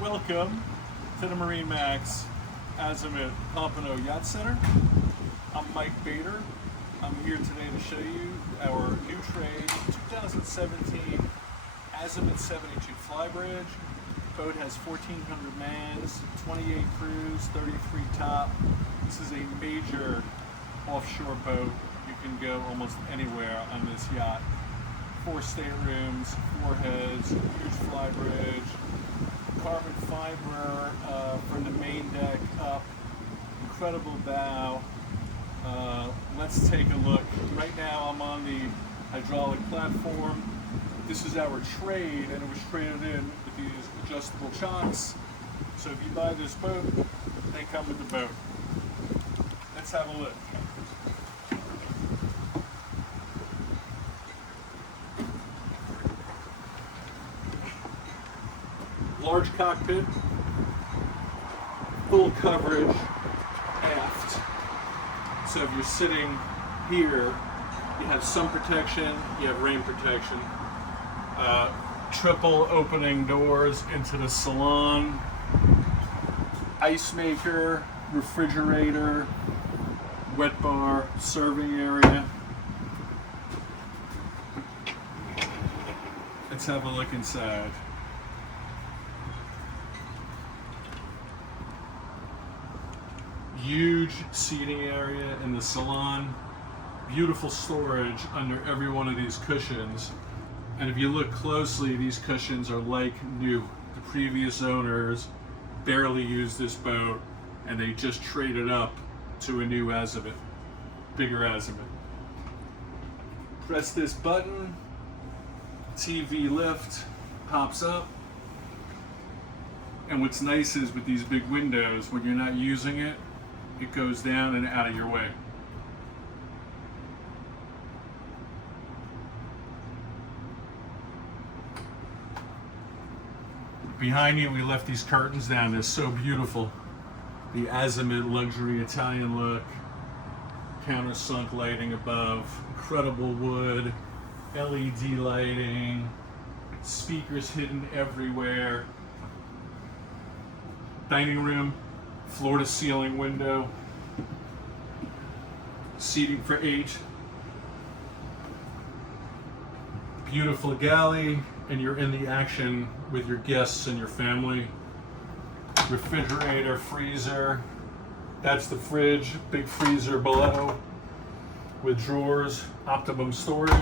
Welcome to the MarineMax Azimut Pompano Yacht Center. I'm Mike Bader. I'm here today to show you our new trade 2017 Azimut 72 Flybridge. Boat has 1,400 mans, 28 crews, 33 top. This is a major offshore boat. You can go almost anywhere on this yacht. 4 staterooms, 4 heads, huge flybridge, carbon fiber from the main deck up, incredible bow. Let's take a look. Right now I'm on the hydraulic platform. This is our trade, and it was traded in with these adjustable chocks. So if you buy this boat, they come with the boat. Let's have a look. Large cockpit, full coverage aft. So if you're sitting here, you have sun protection, you have rain protection. Triple opening doors into the salon, ice maker, refrigerator, wet bar, serving area. Let's have a look inside. Huge seating area in the salon, beautiful storage under every one of these cushions. And if you look closely, these cushions are like new. The previous owners barely used this boat and they just traded up to a new Azimut, bigger Azimut. Press this button, TV lift pops up. And what's nice is with these big windows, when you're not using it, it goes down and out of your way. Behind you, we left these curtains down. They're so beautiful. The Azimut luxury Italian look, countersunk lighting above, incredible wood, LED lighting, speakers hidden everywhere. Dining room, floor to ceiling window, seating for 8. Beautiful galley, and you're in the action with your guests and your family. Refrigerator, freezer. That's the fridge, big freezer below with drawers, optimum storage.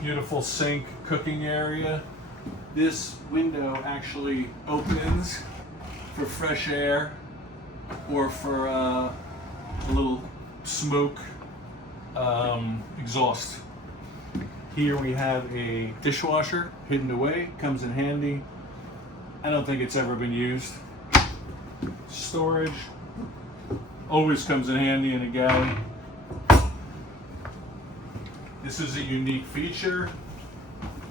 Beautiful sink, cooking area. This window actually opens for fresh air or for a little smoke exhaust. Here we have a dishwasher hidden away, comes in handy. I don't think it's ever been used. Storage always comes in handy in a galley. This is a unique feature.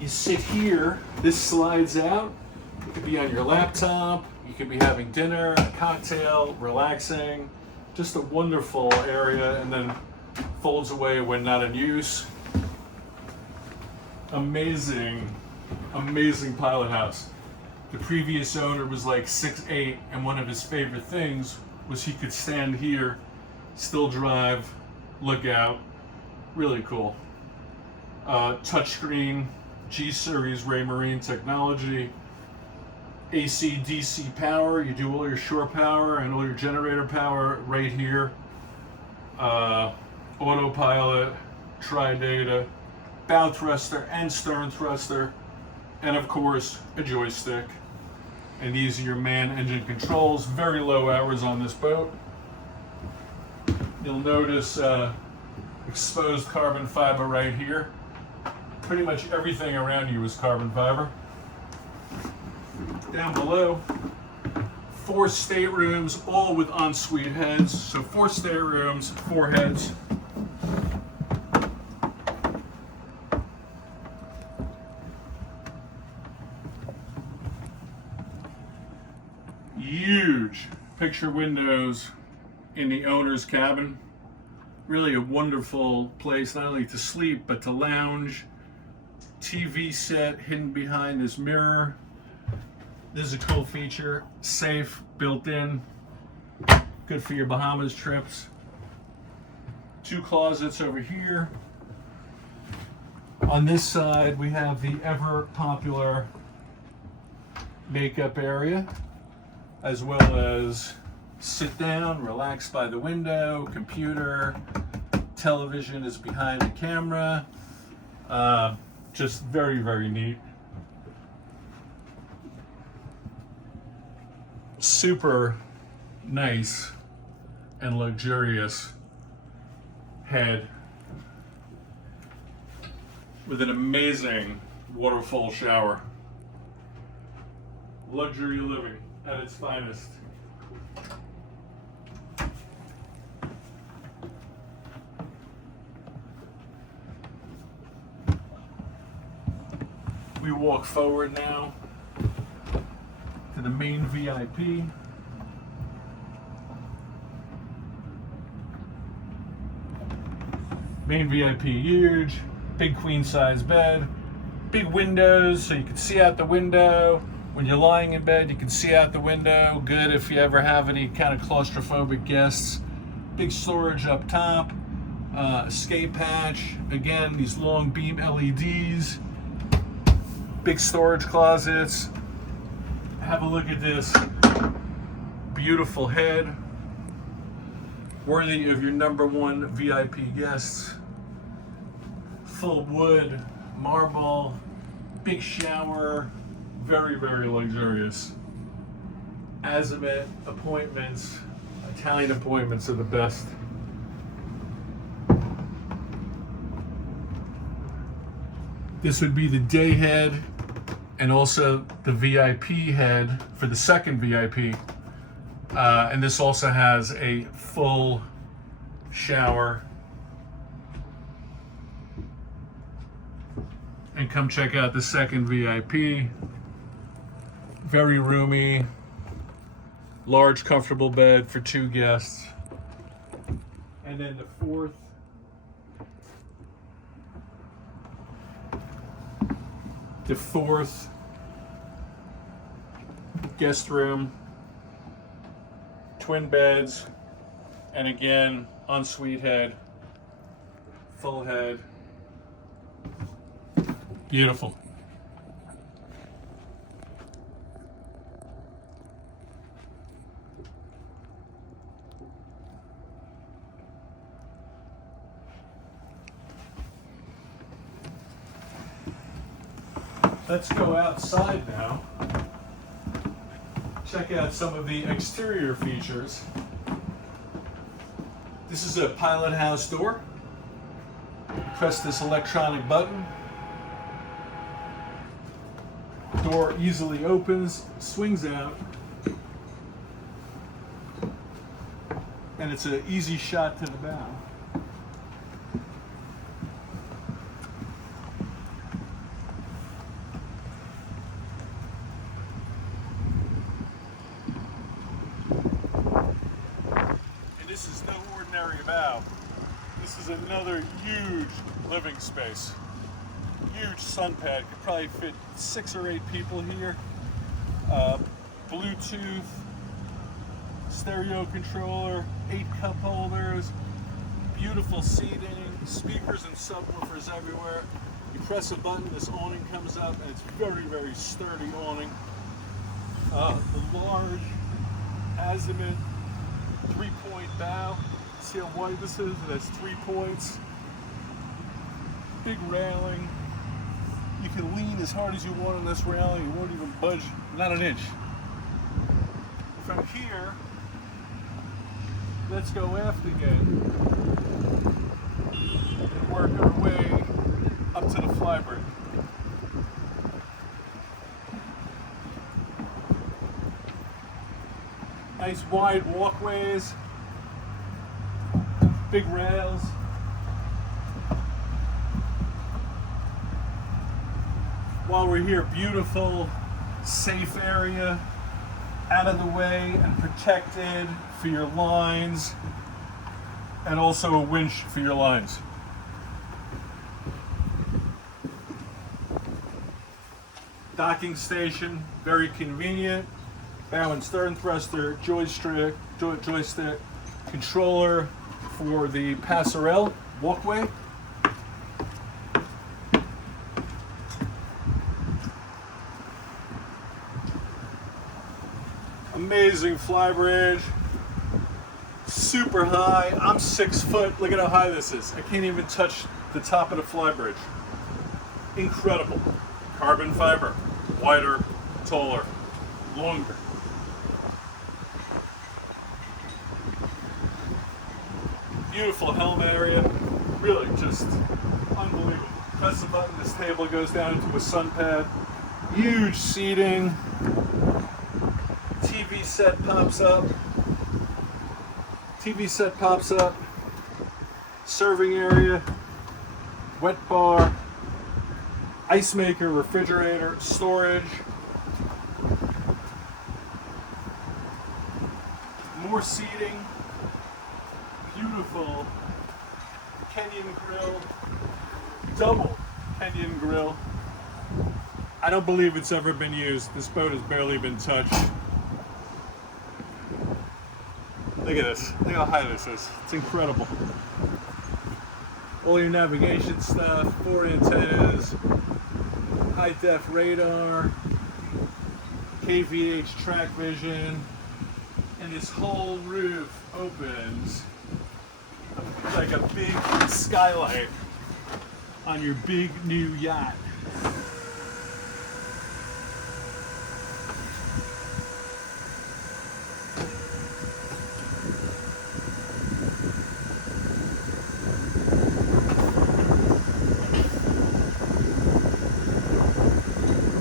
You sit here, this slides out. You could be on your laptop, you could be having dinner, a cocktail, relaxing. Just a wonderful area, and then folds away when not in use. Amazing, amazing pilot house. The previous owner was like 6'8", and one of his favorite things was he could stand here, still drive, look out. Really cool. Touchscreen, G-Series Raymarine technology, AC, DC power. You do all your shore power and all your generator power right here. Autopilot, tri-data, bow thruster and stern thruster, and of course a joystick. And these are your man engine controls. Very low hours on this boat. You'll notice exposed carbon fiber right here. Pretty much everything around you is carbon fiber. Down below, 4 staterooms, all with ensuite heads. So 4 staterooms, 4 heads. Huge picture windows in the owner's cabin. Really a wonderful place, not only to sleep, but to lounge. TV set hidden behind this mirror. This is a cool feature, safe, built in, good for your Bahamas trips. 2 closets over here. On this side, we have the ever popular makeup area, as well as sit down, relax by the window, computer, television is behind the camera. Just very, very neat. Super nice and luxurious head with an amazing waterfall shower. Luxury living at its finest. We walk forward now to the main VIP. Main VIP, huge, big queen size bed, big windows so you can see out the window. When you're lying in bed, you can see out the window. Good if you ever have any kind of claustrophobic guests. Big storage up top, escape hatch. Again, these long beam LEDs. Big storage closets. Have a look at this beautiful head, worthy of your #1 VIP guests. Full wood, marble, big shower, very, very luxurious. Azimut appointments, Italian appointments are the best. This would be the day head and also the VIP head for the second VIP. And this also has a full shower. And come check out the second VIP. Very roomy, large comfortable bed for 2 guests. And then the fourth guest room, twin beds, and again, ensuite head, full head. Beautiful. Let's go outside now. Check out some of the exterior features. This is a pilot house door. Press this electronic button. Door easily opens, swings out, and it's an easy shot to the bow. And this is no ordinary bow. This is another huge living space. Huge sun pad, could probably fit 6 or 8 people here. Bluetooth, stereo controller, 8 cup holders, beautiful seating, speakers and subwoofers everywhere. You press a button, this awning comes up, and it's very, very sturdy awning. The large Azimut 3-point bow. See how wide this is? It has 3 points. Big railing. You can lean as hard as you want on this railing. You won't even budge, not an inch. From here, let's go aft again and work our way up to the Flybridge. Nice wide walkways, big rails. While we're here, beautiful, safe area, out of the way and protected for your lines, and also a winch for your lines. Docking station, very convenient. Bow and stern thruster, joystick, controller for the passerelle walkway. Amazing Flybridge, super high. I'm 6 foot. Look at how high this is. I can't even touch the top of the Flybridge. Incredible. Carbon fiber, wider, taller, longer. Beautiful helm area, really just unbelievable. Press the button, this table goes down into a sun pad. Huge seating. TV set pops up. TV set pops up. Serving area, wet bar, ice maker, refrigerator, storage. More seating. Beautiful Kenyan grill, double Kenyan grill. I don't believe it's ever been used. This boat has barely been touched. Look at this. Look how high this is. It's incredible. All your navigation stuff, 4 antennas, high def radar, KVH track vision, and this whole roof opens like a big skylight on your big new yacht.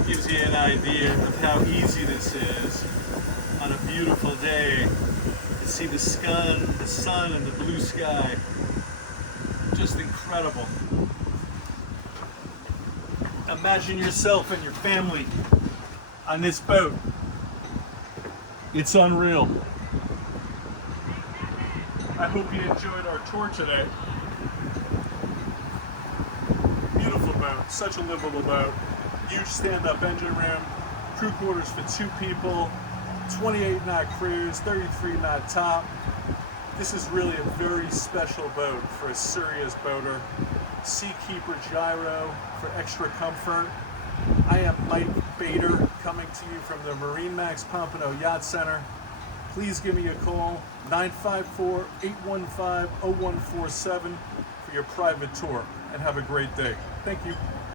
Gives you an idea of how easy this is on a beautiful day to see the sun and the blue sky. Just incredible. Imagine yourself and your family on this boat. It's unreal. I hope you enjoyed our tour today. Beautiful boat, such a livable boat. Huge stand-up engine room, crew quarters for 2 people, 28 knot cruise, 33 knot top. This is really a very special boat for a serious boater. Seakeeper Gyro for extra comfort. I am Mike Bader coming to you from the MarineMax Pompano Yacht Center. Please give me a call, 954-815-0147 for your private tour, and have a great day. Thank you.